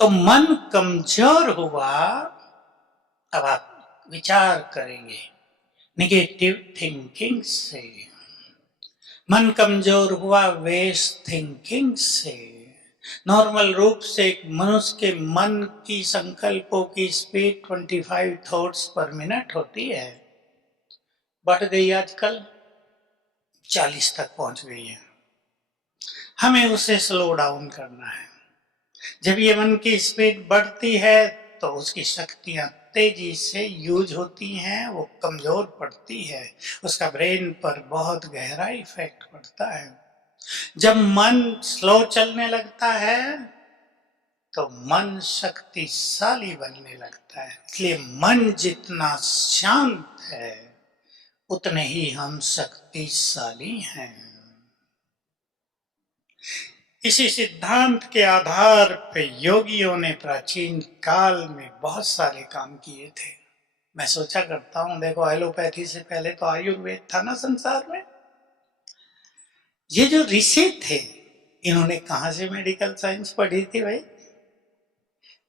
तो मन कमजोर हुआ। अब आप विचार करेंगे निगेटिव थिंकिंग से। मन कमजोर हुआ वेस्ट थिंकिंग से। नॉर्मल रूप से एक मनुष्य के मन की संकल्पों की स्पीड 25 थॉट्स पर मिनट होती है, बढ़ गई आजकल 40 तक पहुंच गई है। हमें उसे स्लो डाउन करना है। जब ये मन की स्पीड बढ़ती है तो उसकी शक्तियां तेजी से यूज होती हैं, वो कमजोर पड़ती है, उसका ब्रेन पर बहुत गहरा इफेक्ट पड़ता है। जब मन स्लो चलने लगता है तो मन शक्तिशाली बनने लगता है। इसलिए मन जितना शांत है उतने ही हम शक्तिशाली हैं। इसी सिद्धांत के आधार पर योगियों ने प्राचीन काल में बहुत सारे काम किए थे। मैं सोचा करता हूं, देखो एलोपैथी से पहले तो आयुर्वेद था ना संसार में। ये जो ऋषि थे इन्होंने कहां से मेडिकल साइंस पढ़ी थी भाई?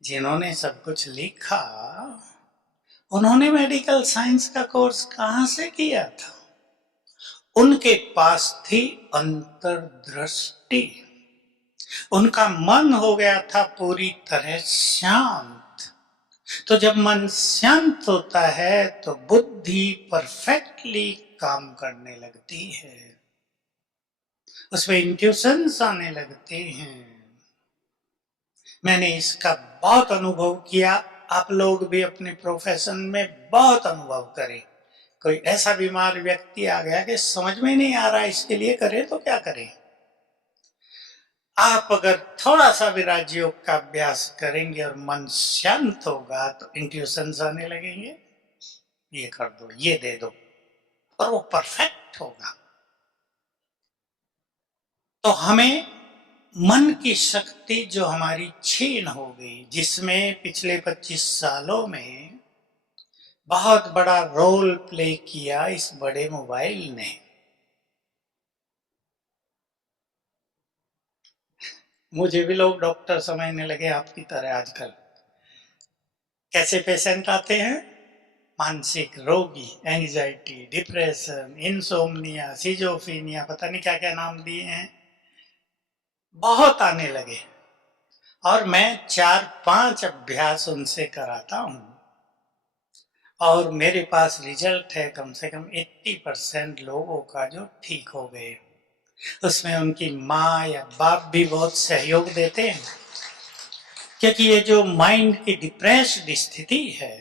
जिन्होंने सब कुछ लिखा उन्होंने मेडिकल साइंस का कोर्स कहां से किया था? उनके पास थी अंतर्दृष्टि। उनका मन हो गया था पूरी तरह शांत। तो जब मन शांत होता है तो बुद्धि परफेक्टली काम करने लगती है, उसमें इंट्यूशंस आने लगते हैं। मैंने इसका बहुत अनुभव किया, आप लोग भी अपने प्रोफेशन में बहुत अनुभव करें। कोई ऐसा बीमार व्यक्ति आ गया कि समझ में नहीं आ रहा इसके लिए करें तो क्या करें। आप अगर थोड़ा सा भी राजयोग का अभ्यास करेंगे और मन शांत होगा तो इंट्यूशंस आने लगेंगे, ये कर दो, ये दे दो, और वो परफेक्ट होगा। तो हमें मन की शक्ति जो हमारी छीन हो गई, जिसमें पिछले 25 सालों में बहुत बड़ा रोल प्ले किया इस बड़े मोबाइल ने। मुझे भी लोग डॉक्टर समझने लगे आपकी तरह आजकल। कैसे पेशेंट आते हैं? मानसिक रोगी, एंजाइटी, डिप्रेशन, इंसोम्निया, सिजोफीनिया, पता नहीं क्या क्या नाम दिए हैं, बहुत आने लगे। और मैं 4-5 अभ्यास उनसे कराता हूं और मेरे पास रिजल्ट है कम से कम 80% लोगों का जो ठीक हो गए। उसमें उनकी माँ या बाप भी बहुत सहयोग देते हैं, क्योंकि ये जो माइंड की डिप्रेस्ड स्थिति है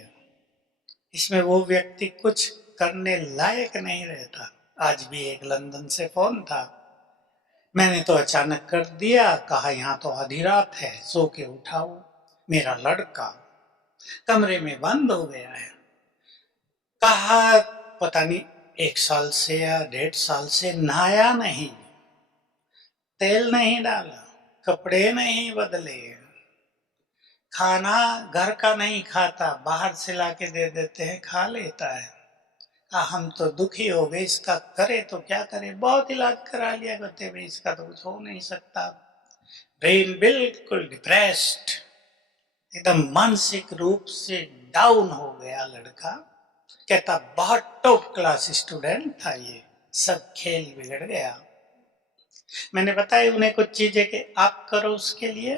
इसमें वो व्यक्ति कुछ करने लायक नहीं रहता। आज भी एक लंदन से फोन था, मैंने तो अचानक कर दिया, कहा यहाँ तो आधी रात है, सो के उठाओ। मेरा लड़का कमरे में बंद हो गया है। कहा पता नहीं 1 साल से या 1.5 साल से नहाया नहीं, तेल नहीं डाला, कपड़े नहीं बदले, खाना घर का नहीं खाता, बाहर से लाके दे देते हैं खा लेता है। हम तो दुखी हो गए, इसका करे तो क्या करे। बहुत इलाज करा लिया, कहते भाई इसका तो कुछ हो नहीं सकता। ब्रेन बिल्कुल डिप्रेस्ड, एकदम मानसिक रूप से डाउन हो गया लड़का। कहता बहुत टॉप क्लास स्टूडेंट था, ये सब खेल बिगड़ गया। मैंने बताया उन्हें कुछ चीजें कि आप करो उसके लिए।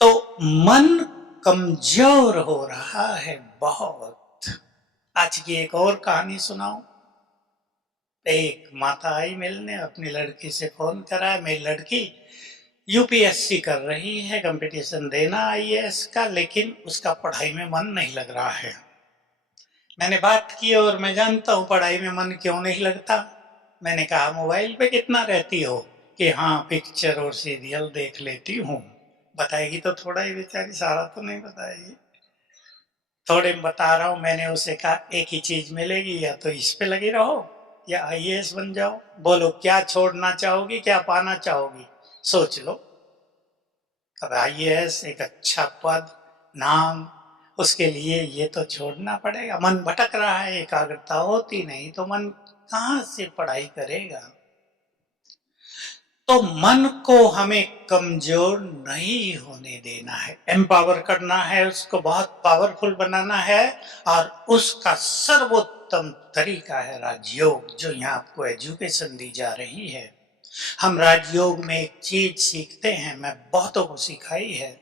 तो मन कमजोर हो रहा है बहुत। आज की एक और कहानी सुनाऊं। एक माता आई मिलने, अपनी लड़की से फोन करा, मेरी लड़की यूपीएससी कर रही है, कंपटीशन देना आईएएस का, लेकिन उसका पढ़ाई में मन नहीं लग रहा है। मैंने बात की और मैं जानता हूं पढ़ाई में मन क्यों नहीं लगता। मैंने कहा मोबाइल पे कितना रहती हो? कि हाँ पिक्चर और सीरियल देख लेती हूँ। बताएगी तो थोड़ा ही बेचारी, सारा तो नहीं बताएगी, थोड़े बता रहा हूं। मैंने उसे कहा एक ही चीज मिलेगी, या तो इस पे लगी रहो या आईएएस बन जाओ। बोलो क्या छोड़ना चाहोगी, क्या पाना चाहोगी, सोच लो। अब आईएएस एक अच्छा पद, नाम, उसके लिए ये तो छोड़ना पड़ेगा। मन भटक रहा है, एकाग्रता होती नहीं तो मन कहां से पढ़ाई करेगा। तो मन को हमें कमजोर नहीं होने देना है, एम्पावर करना है, उसको बहुत पावरफुल बनाना है। और उसका सर्वोत्तम तरीका है राजयोग, जो यहाँ आपको एजुकेशन दी जा रही है। हम राजयोग में एक चीज सीखते हैं, मैं बहुतों को सिखाई है,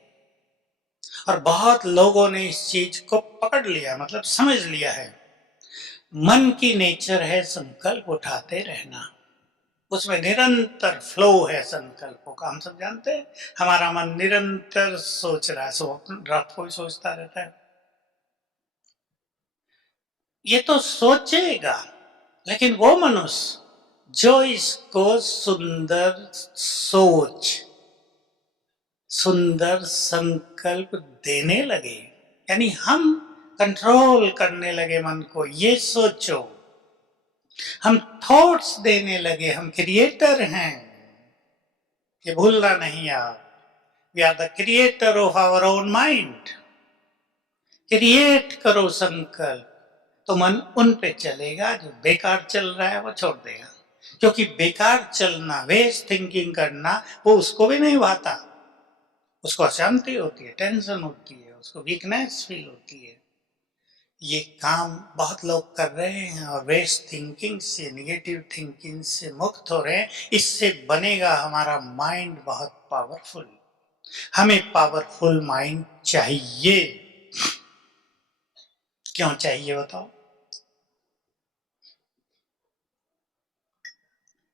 और बहुत लोगों ने इस चीज को पकड़ लिया, मतलब समझ लिया है। मन की नेचर है संकल्प उठाते रहना, उसमें निरंतर फ्लो है संकल्पों का। हम सब जानते हैं हमारा मन निरंतर सोच रहा है, रात को भी सोचता रहता है। ये तो सोचेगा, लेकिन वो मनुष्य जो इसको सुंदर सोच, सुंदर संकल्प देने लगे, यानी हम कंट्रोल करने लगे मन को, ये सोचो, हम थॉट्स देने लगे, हम क्रिएटर हैं, ये भूलना नहीं आप। We are the creator of our own mind. Create करो संकल्प, तो मन उन पे चलेगा, जो बेकार चल रहा है वो छोड़ देगा। क्योंकि बेकार चलना, वेस्ट थिंकिंग करना, वो उसको भी नहीं भाता, उसको अशांति होती है, टेंशन होती है, उसको वीकनेस फील होती है। ये काम बहुत लोग कर रहे हैं और वेस्ट थिंकिंग से, निगेटिव थिंकिंग से मुक्त हो रहे हैं। इससे बनेगा हमारा माइंड बहुत पावरफुल। हमें पावरफुल माइंड चाहिए। क्यों चाहिए बताओ?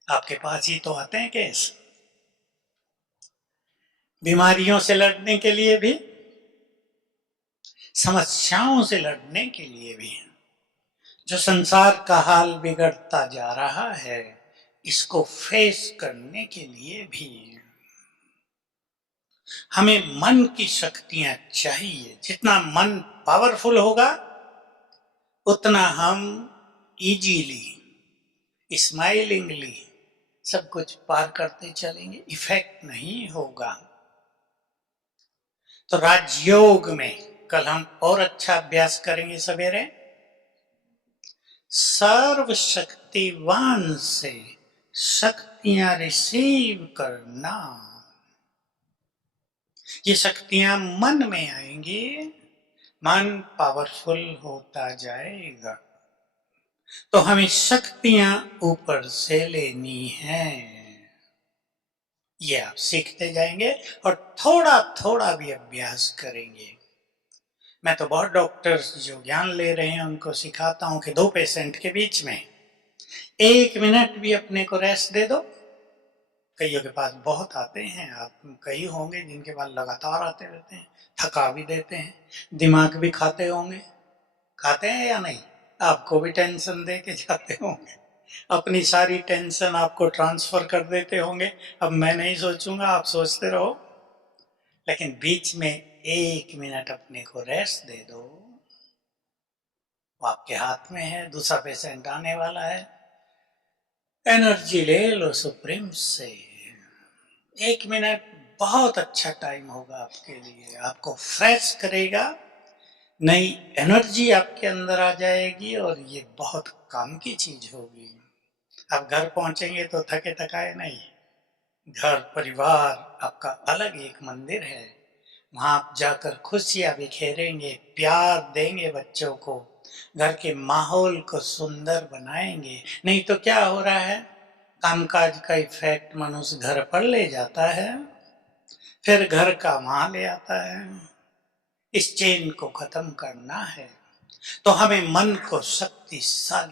आपके पास ही तो आते हैं केस, बीमारियों से लड़ने के लिए भी, समस्याओं से लड़ने के लिए भी। जो संसार का हाल बिगड़ता जा रहा है, इसको फेस करने के लिए भी हमें मन की शक्तियां चाहिए। जितना मन पावरफुल होगा, उतना हम इजीली, स्माइलिंगली सब कुछ पार करते चलेंगे, इफेक्ट नहीं होगा। तो राजयोग में कल हम और अच्छा अभ्यास करेंगे सवेरे। सर्वशक्तिवान से शक्तियां रिसीव करना, ये शक्तियां मन में आएंगी, मन पावरफुल होता जाएगा। तो हमें शक्तियां ऊपर से लेनी है, ये आप सीखते जाएंगे और थोड़ा थोड़ा भी अभ्यास करेंगे। मैं तो बहुत डॉक्टर्स जो ज्ञान ले रहे हैं उनको सिखाता हूं कि 2 पेशेंट के बीच में 1 मिनट भी अपने को रेस्ट दे दो। कईयों के पास बहुत आते हैं, आप कई होंगे जिनके पास लगातार आते रहते हैं, थका भी देते हैं, दिमाग भी खाते होंगे, खाते हैं या नहीं? आपको भी टेंशन दे के जाते होंगे, अपनी सारी टेंशन आपको ट्रांसफर कर देते होंगे। अब मैं नहीं सोचूंगा, आप सोचते रहो, लेकिन बीच में 1 मिनट अपने को रेस्ट दे दो। वो आपके हाथ में है, दूसरा पेशेंट आने वाला है, एनर्जी ले लो सुप्रीम से। 1 मिनट बहुत अच्छा टाइम होगा आपके लिए, आपको फ्रेश करेगा, नई एनर्जी आपके अंदर आ जाएगी और ये बहुत काम की चीज होगी। आप घर पहुंचेंगे तो थके थकाए नहीं, घर परिवार आपका अलग एक मंदिर है, वहां आप जाकर खुशियां बिखेरेंगे, प्यार देंगे बच्चों को, घर के माहौल को सुंदर बनाएंगे। नहीं तो क्या हो रहा है, कामकाज का इफेक्ट मनुष्य घर पर ले जाता है, फिर घर का वहां ले आता है। इस चेन को खत्म करना है, तो हमें मन को शक्तिशाली